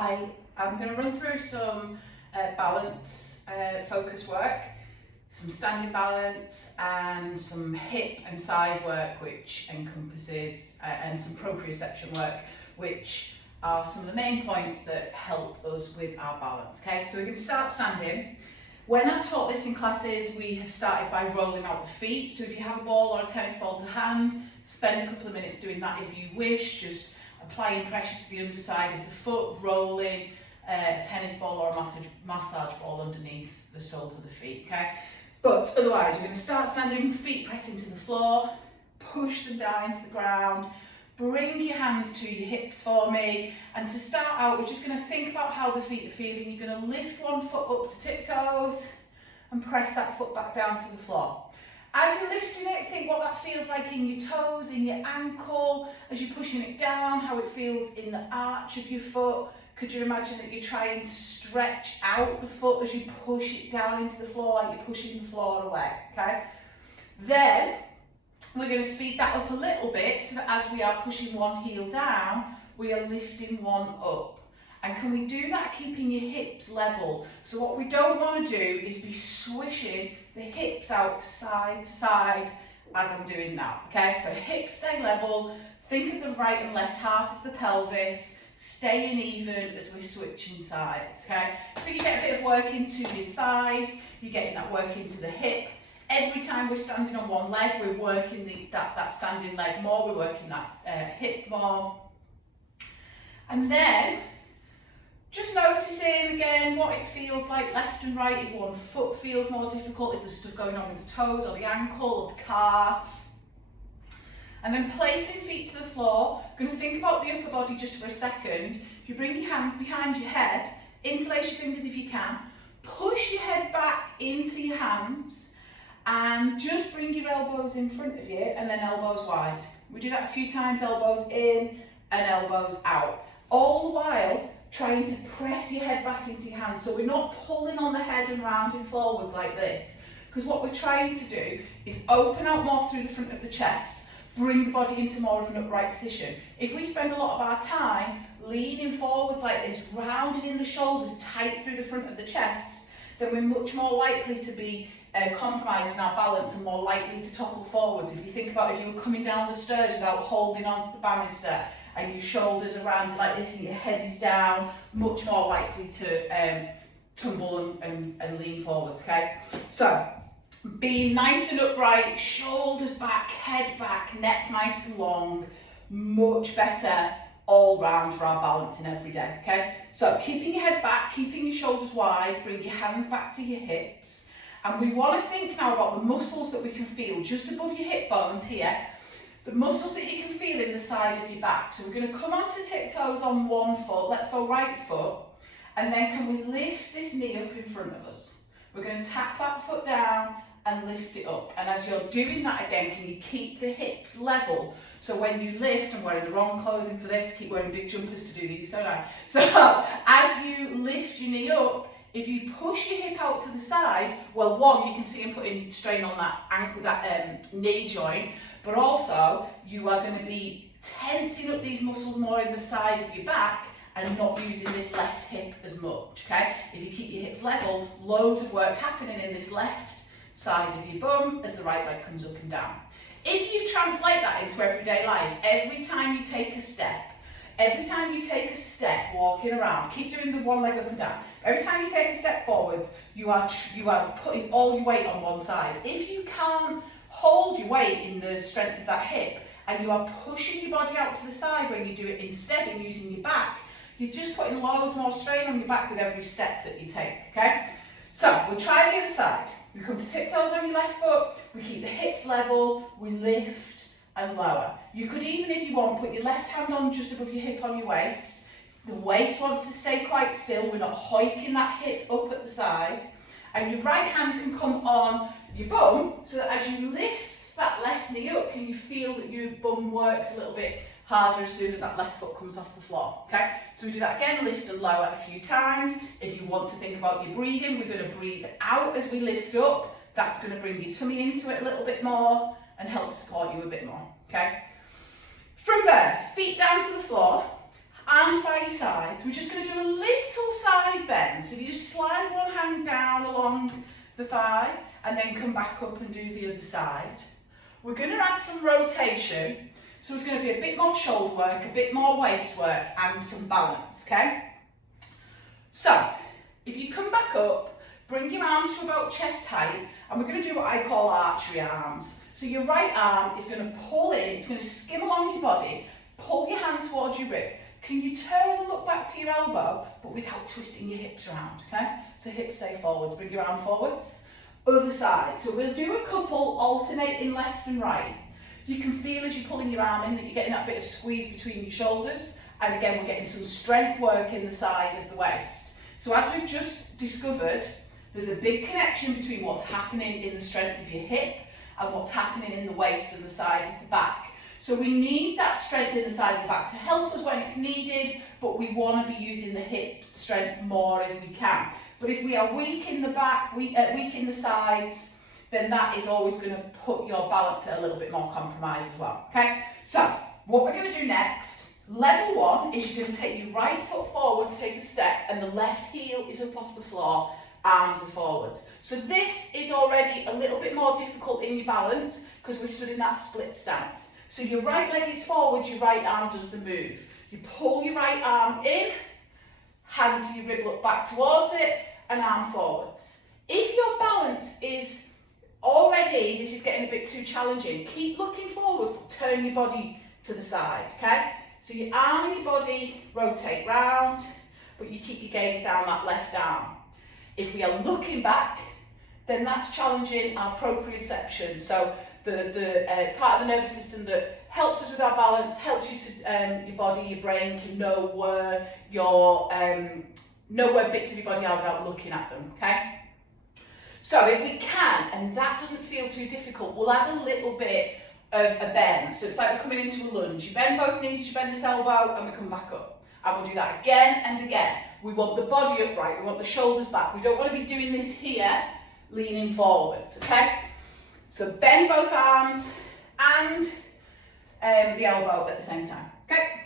I am going to run through some balance focus work, some standing balance and some hip and side work, which encompasses and some proprioception work, which are some of the main points that help us with our balance. Okay, so we're going to start standing. When I've taught this in classes, we have started by rolling out the feet. So if you have a ball or a tennis ball to hand, spend a couple of minutes doing that if you wish, just applying pressure to the underside of the foot, rolling a tennis ball or a massage ball underneath the soles of the feet, okay? But otherwise, we're going to start standing, feet pressing to the floor, push them down into the ground, bring your hands to your hips for me, and to start out, we're just going to think about how the feet are feeling. You're going to lift one foot up to tiptoes and press that foot back down to the floor. As you're lifting it, think what that feels like in your toes, in your ankle, as you're pushing it down, how it feels in the arch of your foot. Could you imagine that you're trying to stretch out the foot as you push it down into the floor, like you're pushing the floor away, okay? Then we're going to speed that up a little bit so that as we are pushing one heel down, we are lifting one up. And can we do that keeping your hips level? So what we don't want to do is be swishing the hips out to side as I'm doing now, okay? So hips stay level, think of the right and left half of the pelvis, staying even as we're switching sides, okay? So you get a bit of work into your thighs, you're getting that work into the hip. Every time we're standing on one leg, we're working that standing leg more, we're working that hip more. And then, just noticing again what it feels like left and right, if one foot feels more difficult, if there's stuff going on with the toes or the ankle or the calf. And then placing feet to the floor, going to think about the upper body just for a second. If you bring your hands behind your head, interlace your fingers if you can, push your head back into your hands and just bring your elbows in front of you and then elbows wide. We do that a few times, elbows in and elbows out. All the while, trying to press your head back into your hands, so we're not pulling on the head and rounding forwards like this, because what we're trying to do is open out more through the front of the chest, bring the body into more of an upright position. If we spend a lot of our time leaning forwards like this, rounded in the shoulders, tight through the front of the chest, then we're much more likely to be compromised in our balance and more likely to topple forwards. If you think about if you were coming down the stairs without holding onto the banister, and your shoulders around like this and your head is down, much more likely to tumble and lean forwards, okay? So, being nice and upright, shoulders back, head back, neck nice and long, much better all round for our balance in every day, okay? So, keeping your head back, keeping your shoulders wide, bring your hands back to your hips, and we want to think now about the muscles that we can feel just above your hip bones here, the muscles that you can feel in the side of your back. So we're going to come onto tiptoes on one foot. Let's go right foot. And then can we lift this knee up in front of us? We're going to tap that foot down and lift it up. And as you're doing that again, can you keep the hips level? So when you lift, I'm wearing the wrong clothing for this, keep wearing big jumpers to do these, don't I? So as you lift your knee up, if you push your hip out to the side, well, one, you can see I'm putting strain on that ankle, that knee joint, but also you are going to be tensing up these muscles more in the side of your back and not using this left hip as much, okay? If you keep your hips level, loads of work happening in this left side of your bum as the right leg comes up and down. If you translate that into everyday life, every time you take a step walking around, keep doing the one leg up and down. Every time you take a step forwards, you are putting all your weight on one side. If you can't hold your weight in the strength of that hip and you are pushing your body out to the side when you do it instead of using your back, you're just putting loads more strain on your back with every step that you take, okay? So we'll try the other side. We come to tiptoes on your left foot, we keep the hips level, we lift and lower. You could even, if you want, put your left hand on just above your hip on your waist. The waist wants to stay quite still, we're not hoiking that hip up at the side. And your right hand can come on your bum, so that as you lift that left knee up, can you feel that your bum works a little bit harder as soon as that left foot comes off the floor, okay? So we do that again, lift and lower a few times. If you want to think about your breathing, we're going to breathe out as we lift up. That's going to bring your tummy into it a little bit more and help support you a bit more, okay? From there, feet down to the floor, arms arms by your sides. We're just going to do a little side bend. So you just slide one hand down along the thigh and then come back up and do the other side. We're going to add some rotation. So it's going to be a bit more shoulder work, a bit more waist work and some balance, okay? So if you come back up, bring your arms to about chest height, and we're going to do what I call archery arms. So your right arm is going to pull in, it's going to skim along your body, pull your hand towards your rib. Can you turn and look back to your elbow, but without twisting your hips around, okay? So hips stay forwards, bring your arm forwards. Other side, so we'll do a couple alternating left and right. You can feel as you're pulling your arm in that you're getting that bit of squeeze between your shoulders, and again we're getting some strength work in the side of the waist. So as we've just discovered, there's a big connection between what's happening in the strength of your hip and what's happening in the waist and the side of the back. So we need that strength in the side of the back to help us when it's needed, but we want to be using the hip strength more if we can. But if we are weak in the back, weak in the sides, then that is always going to put your balance at a little bit more compromise as well, okay? So what we're going to do next, level one, is you're going to take your right foot forward to take a step, and the left heel is up off the floor, arms are forwards. So this is already a little bit more difficult in your balance because we're stood in that split stance. So your right leg is forward, your right arm does the move. You pull your right arm in, hand to your rib, look back towards it, and arm forwards. If your balance is already, this is getting a bit too challenging, keep looking forwards, but turn your body to the side, okay? So your arm and your body rotate round, but you keep your gaze down that left arm. If we are looking back, then that's challenging our proprioception. So the part of the nervous system that helps us with our balance, helps you to your body, your brain to know where bits of your body are without looking at them, okay? So if we can, and that doesn't feel too difficult, we'll add a little bit of a bend. So it's like we're coming into a lunge. You bend both knees as you bend this elbow, and we come back up. And we'll do that again and again. We want the body upright, we want the shoulders back. We don't want to be doing this here, leaning forwards, okay? So bend both arms and the elbow at the same time, okay?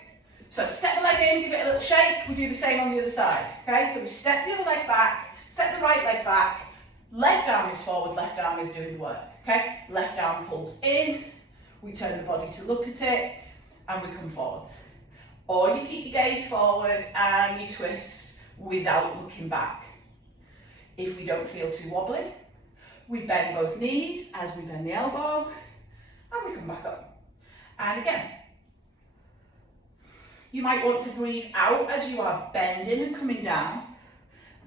So step the leg in, give it a little shake. We do the same on the other side, okay? So we step the other leg back, step the right leg back, left arm is forward, left arm is doing the work, okay? Left arm pulls in, we turn the body to look at it, and we come forward. Or you keep your gaze forward and you twist without looking back. If we don't feel too wobbly, we bend both knees as we bend the elbow, and we come back up. And again. You might want to breathe out as you are bending and coming down.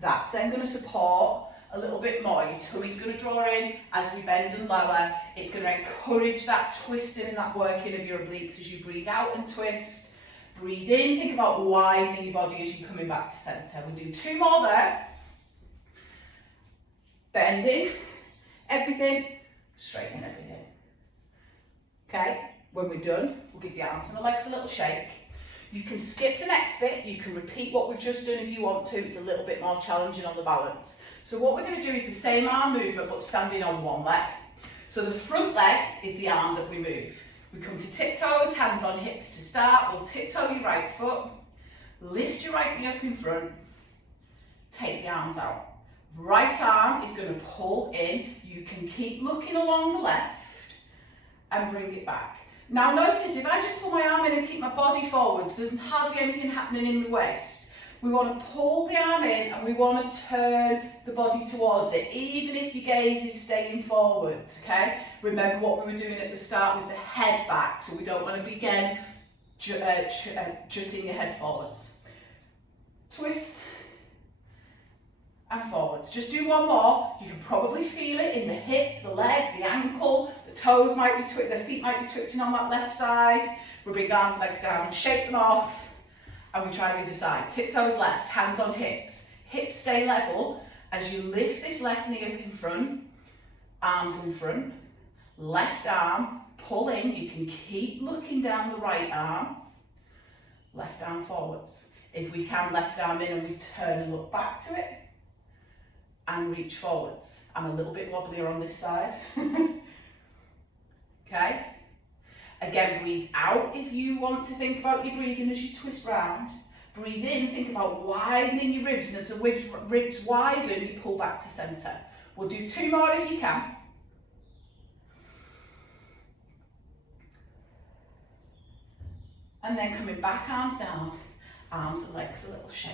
That's then going to support a little bit more. Your tummy's going to draw in as we bend and lower. It's going to encourage that twisting and that working of your obliques as you breathe out and twist. Breathe in, think about widening your body as you're coming back to centre. We'll do two more there. Bending everything, straightening everything. Okay, when we're done, we'll give the arms and the legs a little shake. You can skip the next bit, you can repeat what we've just done if you want to, it's a little bit more challenging on the balance. So what we're going to do is the same arm movement but standing on one leg. So the front leg is the arm that we move. We come to tiptoes, hands on hips to start. We'll tiptoe your right foot, lift your right knee up in front, take the arms out. Right arm is going to pull in. You can keep looking along the left and bring it back. Now notice if I just pull my arm in and keep my body forwards, there's hardly anything happening in the waist. We want to pull the arm in and we want to turn the body towards it, even if your gaze is staying forwards, okay? Remember what we were doing at the start with the head back, so we don't want to begin jutting your head forwards. Twist and forwards. Just do one more. You can probably feel it in the hip, the leg, the ankle, the toes might be the feet might be twitching on that left side. We bring arms, legs down and shake them off. And we try the other side. Tiptoes left, hands on hips. Hips stay level as you lift this left knee up in front, arms in front, left arm, pull in. You can keep looking down the right arm, left arm forwards. If we can, left arm in and we turn and look back to it and reach forwards. I'm a little bit wobblier on this side. Okay. Again, breathe out if you want to think about your breathing as you twist round. Breathe in, think about widening your ribs, and as the ribs widen, you pull back to centre. We'll do 2 more if you can. And then coming back, arms down, arms and legs a little shake.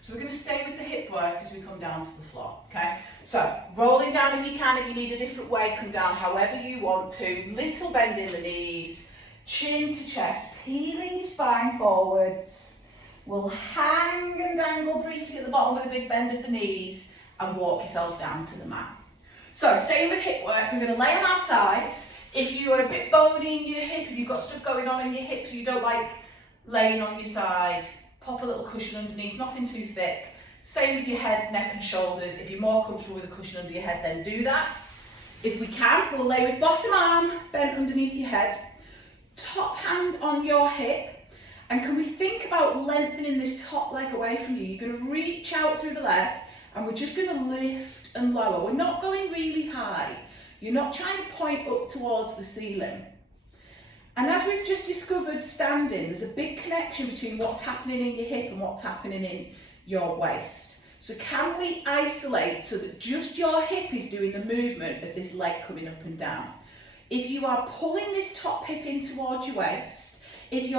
So we're going to stay with the hip work as we come down to the floor, okay? So rolling down if you can. If you need a different way, come down however you want to. Little bend in the knees, chin to chest, peeling your spine forwards. We'll hang and dangle briefly at the bottom with a big bend of the knees and walk yourself down to the mat. So staying with hip work, we're going to lay on our sides. If you are a bit bony in your hip, if you've got stuff going on in your hips, you don't like laying on your side, pop a little cushion underneath, nothing too thick. Same with your head, neck and shoulders. If you're more comfortable with a cushion under your head, then do that. If we can, we'll lay with bottom arm bent underneath your head, top hand on your hip, and can we think about lengthening this top leg away from you? You're going to reach out through the leg, and we're just going to lift and lower. We're not going really high. You're not trying to point up towards the ceiling. And as we've just discovered standing, there's a big connection between what's happening in your hip and what's happening in your waist. So can we isolate so that just your hip is doing the movement of this leg coming up and down? If you are pulling this top hip in towards your waist, if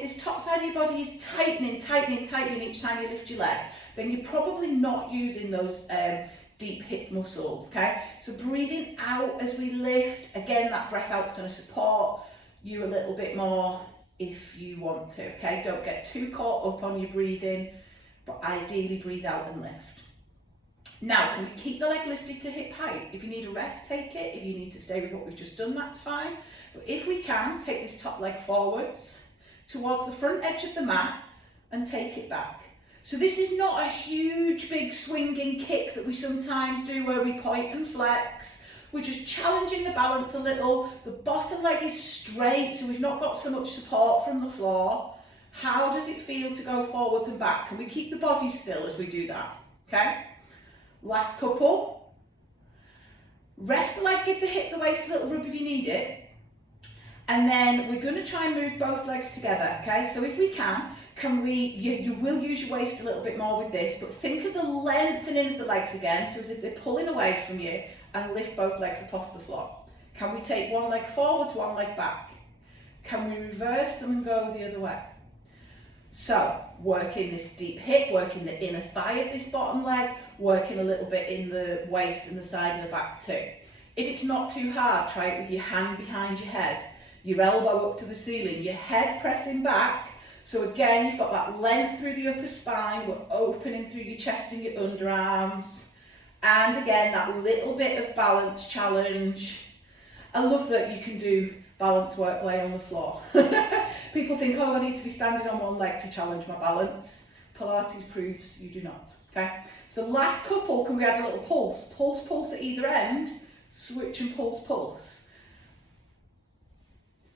this top side of your body is tightening each time you lift your leg, then you're probably not using those deep hip muscles, okay? So breathing out as we lift. Again, that breath out is going to support you a little bit more if you want to, okay? Don't get too caught up on your breathing, but ideally breathe out and lift. Now, can we keep the leg lifted to hip height? If you need a rest, take it. If you need to stay with what we've just done, that's fine. But if we can, take this top leg forwards towards the front edge of the mat and take it back. So this is not a huge, big swinging kick that we sometimes do where we point and flex. We're just challenging the balance a little. The bottom leg is straight, so we've not got so much support from the floor. How does it feel to go forwards and back? Can we keep the body still as we do that? Okay? Last couple. Rest the leg, give the hip, the waist a little rub if you need it. And then we're going to try and move both legs together, okay? So if we can you will use your waist a little bit more with this, but think of the lengthening of the legs again, so as if they're pulling away from you, and lift both legs up off the floor. Can we take one leg forwards, one leg back? Can we reverse them and go the other way? So, working this deep hip, working the inner thigh of this bottom leg, working a little bit in the waist and the side of the back too. If it's not too hard, try it with your hand behind your head, your elbow up to the ceiling, your head pressing back. So again, you've got that length through the upper spine, we're opening through your chest and your underarms. And again, that little bit of balance challenge. I love that you can do balance work lay on the floor. People think, oh, I need to be standing on one leg to challenge my balance. Pilates proves you do not, okay? So last couple, can we add a little pulse? Pulse, pulse at either end, switch and pulse, pulse.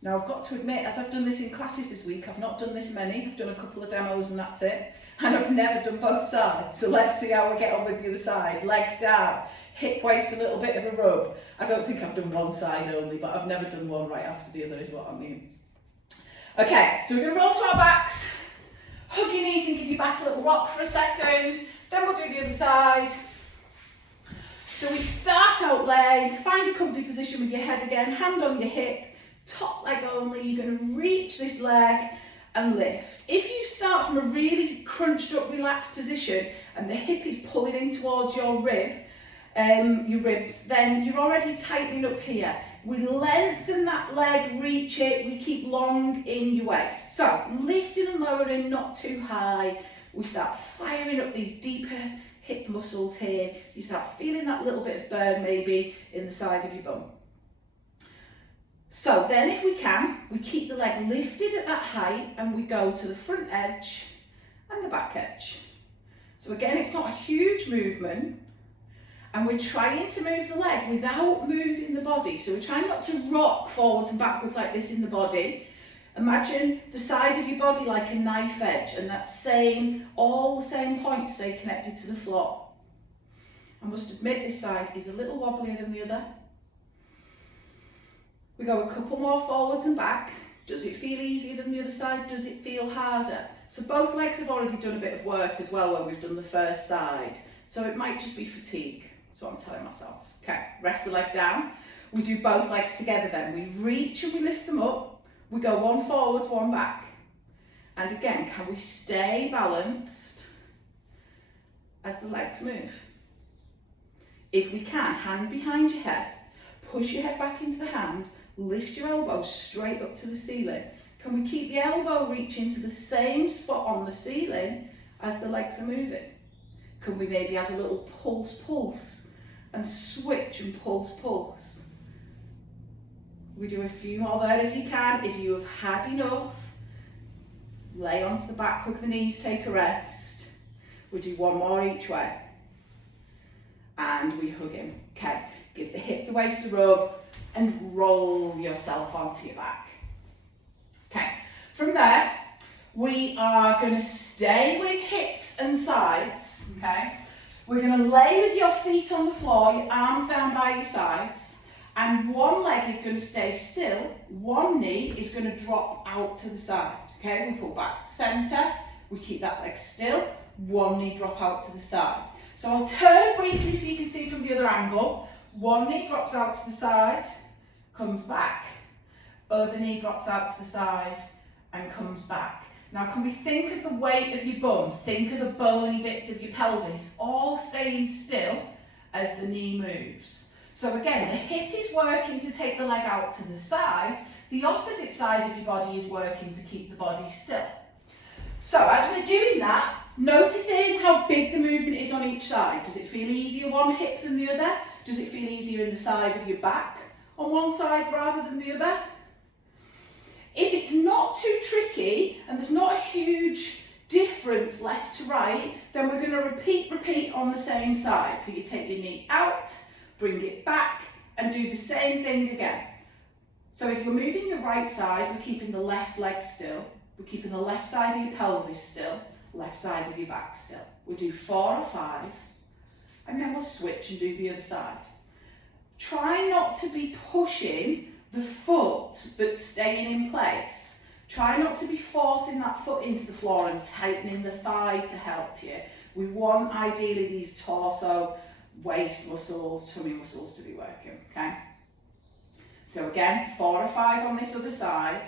Now I've got to admit, as I've done this in classes this week, I've not done this many. I've done a couple of demos and that's it. And I've never done both sides. So let's see how we get on with the other side. Legs down, hip waist a little bit of a rub. I don't think I've done one side only, but I've never done one right after the other is what I mean. Okay, so we're going to roll to our backs, hug your knees and give your back a little rock for a second. Then we'll do the other side. So we start out leg, find a comfy position with your head again, hand on your hip, top leg only. You're going to reach this leg and lift. If you start from a really crunched up, relaxed position and the hip is pulling in towards your ribs, then you're already tightening up here. We lengthen that leg, reach it, we keep long in your waist. So lifting and lowering, not too high. We start firing up these deeper hip muscles here. You start feeling that little bit of burn maybe in the side of your bum. So then if we can, we keep the leg lifted at that height and we go to the front edge and the back edge. So again, it's not a huge movement and we're trying to move the leg without moving the body. So we're trying not to rock forwards and backwards like this in the body. Imagine the side of your body like a knife edge and all the same points stay connected to the floor. I must admit this side is a little wobblier than the other. We go a couple more forwards and back, Does it feel easier than the other side? Does it feel harder? So both legs have already done a bit of work as well when we've done the first side. So it might just be fatigue. That's what I'm telling myself. Okay, rest the leg down. We do both legs together then. We reach and we lift them up. We go one forwards, one back. And again, can we stay balanced as the legs move? If we can, hand behind your head, push your head back into the hand, lift your elbows straight up to the ceiling. Can we keep the elbow reaching to the same spot on the ceiling as the legs are moving? Can we maybe add a little pulse and switch and pulse? We do a few more there if you can. If you have had enough, lay onto the back, hug the knees, take a rest. We do one more each way. And we hug in. Okay, give the hip the waist a rub and roll yourself onto your back. Okay, from there, we are going to stay with hips and sides. Okay, we're going to lay with your feet on the floor, your arms down by your sides, and one leg is going to stay still, one knee is going to drop out to the side. Okay, we pull back to centre, we keep that leg still, one knee drop out to the side. So I'll turn briefly so you can see from the other angle. One knee drops out to the side, comes back. Other knee drops out to the side and comes back. Now can we think of the weight of your bum, think of the bony bits of your pelvis, all staying still as the knee moves. So again, the hip is working to take the leg out to the side, the opposite side of your body is working to keep the body still. So as we're doing that, noticing how big the movement is on each side. Does it feel easier one hip than the other? Does it feel easier in the side of your back on one side rather than the other? If it's not too tricky and there's not a huge difference left to right, then we're going to repeat on the same side. So you take your knee out, bring it back and do the same thing again. So if you're moving your right side, we're keeping the left leg still. We're keeping the left side of your pelvis still, left side of your back still. We'll do 4 or 5 and then we'll switch and do the other side. Try not to be pushing the foot that's staying in place. Try not to be forcing that foot into the floor and tightening the thigh to help you. We want ideally these torso, waist muscles, tummy muscles to be working, okay? So again, 4 or 5 on this other side.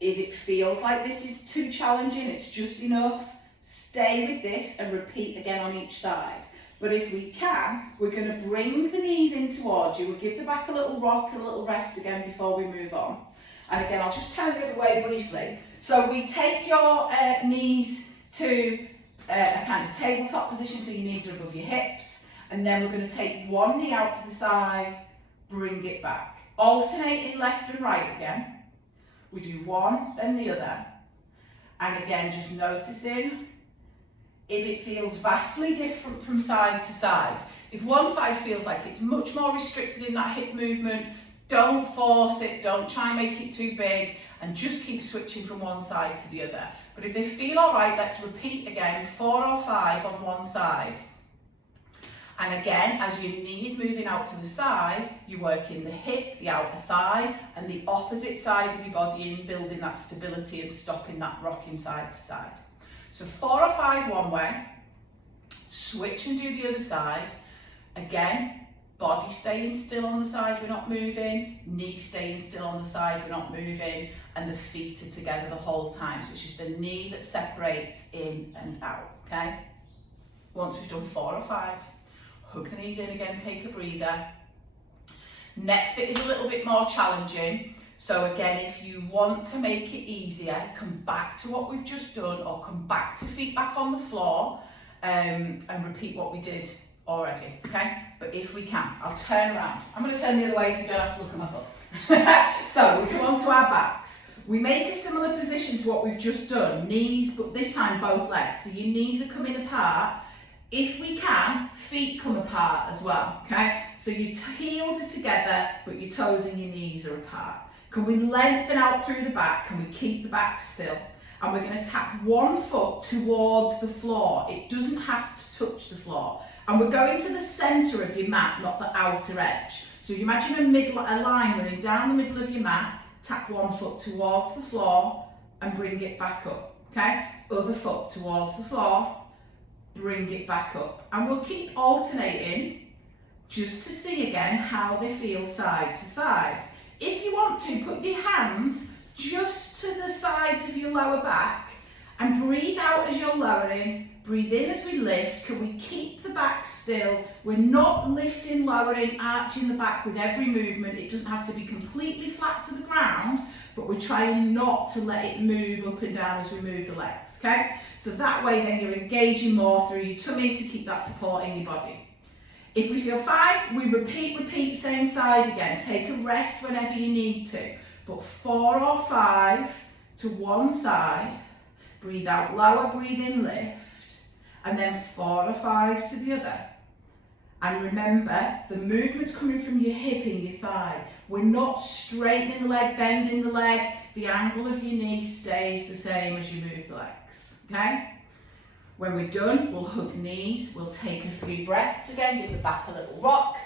If it feels like this is too challenging, it's just enough, stay with this and repeat again on each side. But if we can, we're going to bring the knees in towards you. We'll give the back a little rock, a little rest again before we move on. And again, I'll just turn the other way briefly. So we take your knees to a kind of tabletop position, so your knees are above your hips. And then we're going to take one knee out to the side, bring it back. Alternating left and right again. We do one, then the other. And again, just noticing if it feels vastly different from side to side. If one side feels like it's much more restricted in that hip movement, don't force it, don't try and make it too big, and just keep switching from one side to the other. But if they feel all right, let's repeat again, 4 or 5 on one side. And again, as your knee is moving out to the side, you're working the hip, the outer thigh, and the opposite side of your body in building that stability and stopping that rocking side to side. So 4 or 5 one way, switch and do the other side. Again, body staying still on the side, we're not moving, knee staying still on the side, we're not moving, and the feet are together the whole time. So it's just the knee that separates in and out, okay? Once we've done 4 or 5, hug the knees in again, take a breather. Next bit is a little bit more challenging. So again, if you want to make it easier, come back to what we've just done or come back to feet back on the floor and repeat what we did already, okay? But if we can, I'll turn around. I'm going to turn the other way so you don't have to look at my butt. So we come onto our backs. We make a similar position to what we've just done, knees, but this time both legs. So your knees are coming apart. If we can, feet come apart as well, okay? So your heels are together, but your toes and your knees are apart. Can we lengthen out through the back? Can we keep the back still? And we're going to tap one foot towards the floor. It doesn't have to touch the floor. And we're going to the centre of your mat, not the outer edge. So you imagine a line running down the middle of your mat, tap one foot towards the floor and bring it back up, okay? Other foot towards the floor, bring it back up. And we'll keep alternating just to see again how they feel side to side. If you want to, put your hands just to the sides of your lower back and breathe out as you're lowering, breathe in as we lift. Can we keep the back still? We're not lifting, lowering, arching the back with every movement. It doesn't have to be completely flat to the ground, but we're trying not to let it move up and down as we move the legs, okay? So that way then you're engaging more through your tummy to keep that support in your body. If we feel fine, we repeat, same side again. Take a rest whenever you need to, but 4 or 5 to one side. Breathe out lower, breathe in, lift, and then 4 or 5 to the other. And remember, the movement's coming from your hip and your thigh. We're not straightening the leg, bending the leg. The angle of your knee stays the same as you move the legs, okay? When we're done, we'll hug knees. We'll take a few breaths again, give the back a little rock.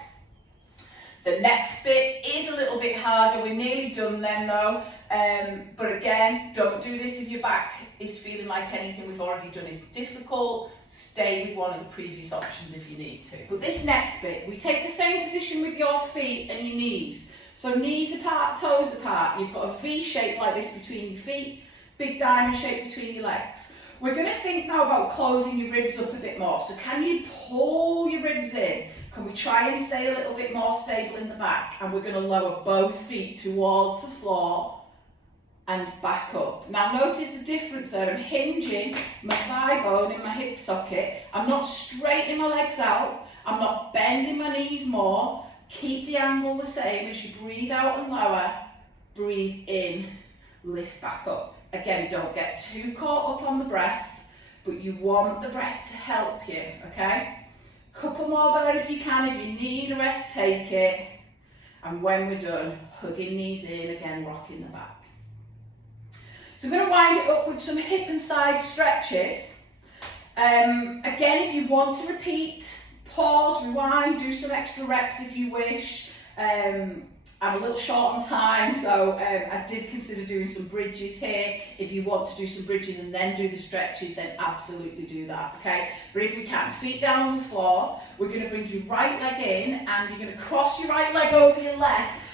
The next bit is a little bit harder. We're nearly done then though. But again, don't do this if your back is feeling like anything we've already done is difficult. Stay with one of the previous options if you need to. But this next bit, we take the same position with your feet and your knees. So knees apart, toes apart. You've got a V shape like this between your feet, big diamond shape between your legs. We're going to think now about closing your ribs up a bit more. So can you pull your ribs in? Can we try and stay a little bit more stable in the back? And we're going to lower both feet towards the floor and back up. Now notice the difference there. I'm hinging my thigh bone in my hip socket. I'm not straightening my legs out. I'm not bending my knees more. Keep the angle the same as you breathe out and lower. Breathe in, lift back up. Again, don't get too caught up on the breath, but you want the breath to help you, okay? Couple more there if you can. If you need a rest, take it. And when we're done, hugging knees in, again, rocking the back. So I'm going to wind it up with some hip and side stretches. Again, if you want to repeat, pause, rewind, do some extra reps if you wish. I'm a little short on time, so I did consider doing some bridges here. If you want to do some bridges and then do the stretches, then absolutely do that, okay? But if we can, feet down on the floor, we're going to bring your right leg in and you're going to cross your right leg over your left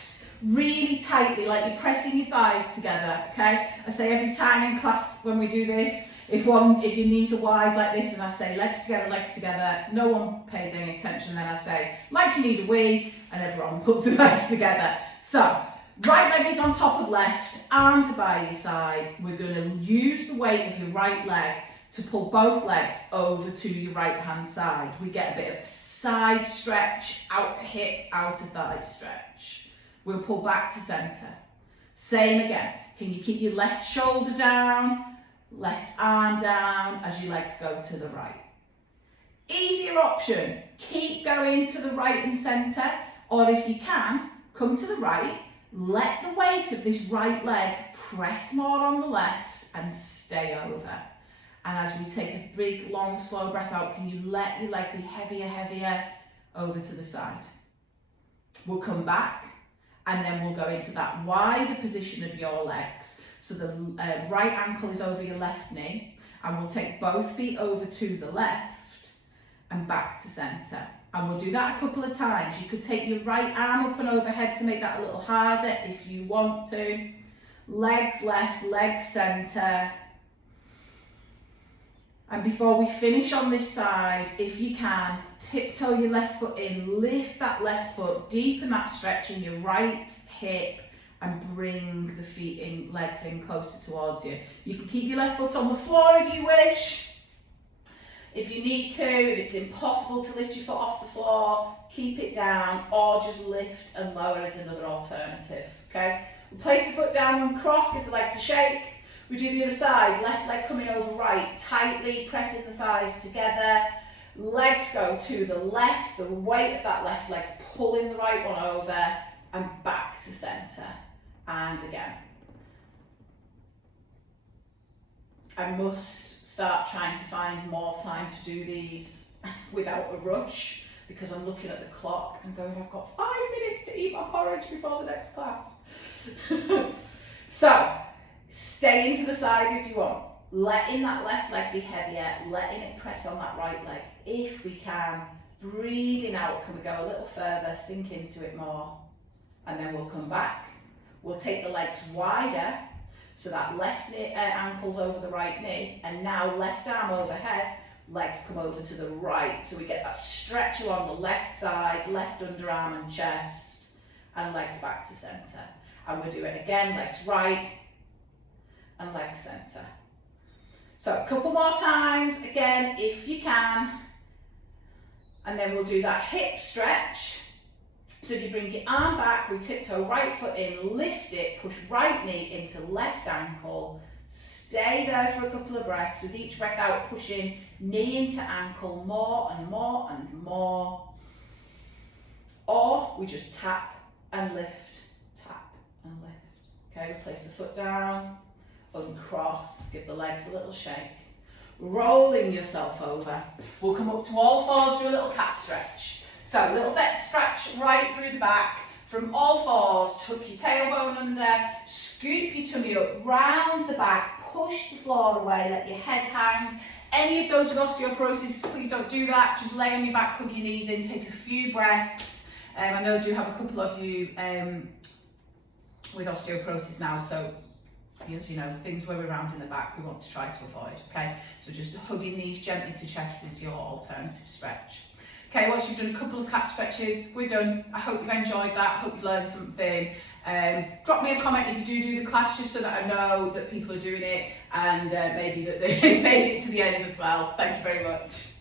really tightly, like you're pressing your thighs together, okay? I say every time in class when we do this, if your knees are wide like this and I say legs together, no one pays any attention. Then I say, like you need a wee, and everyone puts their legs together. So, right leg is on top of left, arms are by your sides. We're going to use the weight of your right leg to pull both legs over to your right hand side. We get a bit of side stretch, out hip, outer thigh stretch. We'll pull back to centre. Same again. Can you keep your left shoulder down? Left arm down as your legs go to the right. Easier option, keep going to the right and centre, or if you can, come to the right, let the weight of this right leg press more on the left and stay over. And as we take a big, long, slow breath out, can you let your leg be heavier over to the side? We'll come back and then we'll go into that wider position of your legs. So the right ankle is over your left knee, and we'll take both feet over to the left and back to centre. And we'll do that a couple of times. You could take your right arm up and overhead to make that a little harder if you want to. Legs left, legs centre. And before we finish on this side, if you can, tiptoe your left foot in, lift that left foot, deepen that stretch in your right hip, and bring the feet in, legs in closer towards you. You can keep your left foot on the floor if you wish. If you need to, if it's impossible to lift your foot off the floor, keep it down, or just lift and lower as another alternative, okay? We'll place the foot down and cross, give the legs a shake. We do the other side, left leg coming over right, tightly pressing the thighs together. Legs go to the left, the weight of that left leg's pulling the right one over, and back to centre. And again. I must start trying to find more time to do these without a rush, because I'm looking at the clock and going, I've got 5 minutes to eat my porridge before the next class. So, stay into the side if you want. Letting that left leg be heavier, letting it press on that right leg. If we can, breathing out, can we go a little further, sink into it more, and then we'll come back. We'll take the legs wider, so that left knee, ankle's over the right knee, and now left arm overhead, legs come over to the right, so we get that stretch along the left side, left underarm and chest, and legs back to centre. And we'll do it again, legs right, and legs centre. So a couple more times, again, if you can, and then we'll do that hip stretch. So if you bring your arm back, we tiptoe right foot in, lift it, push right knee into left ankle, stay there for a couple of breaths, with each breath out pushing knee into ankle more and more and more. Or we just tap and lift, tap and lift. Okay, we place the foot down, uncross, give the legs a little shake. Rolling yourself over. We'll come up to all fours, do a little cat stretch. So a little bit stretch right through the back. From all fours, tuck your tailbone under, scoop your tummy up, round the back, push the floor away, let your head hang. Any of those with osteoporosis, please don't do that. Just lay on your back, hug your knees in, take a few breaths. I know I do have a couple of you with osteoporosis now, so as you know, things where we're round in the back, we want to try to avoid, okay? So just hugging knees gently to chest is your alternative stretch. Okay, once you've done a couple of cat stretches, we're done. I hope you've enjoyed that, I hope you've learned something. Drop me a comment if you do the class, just so that I know that people are doing it, and maybe that they've made it to the end as well. Thank you very much.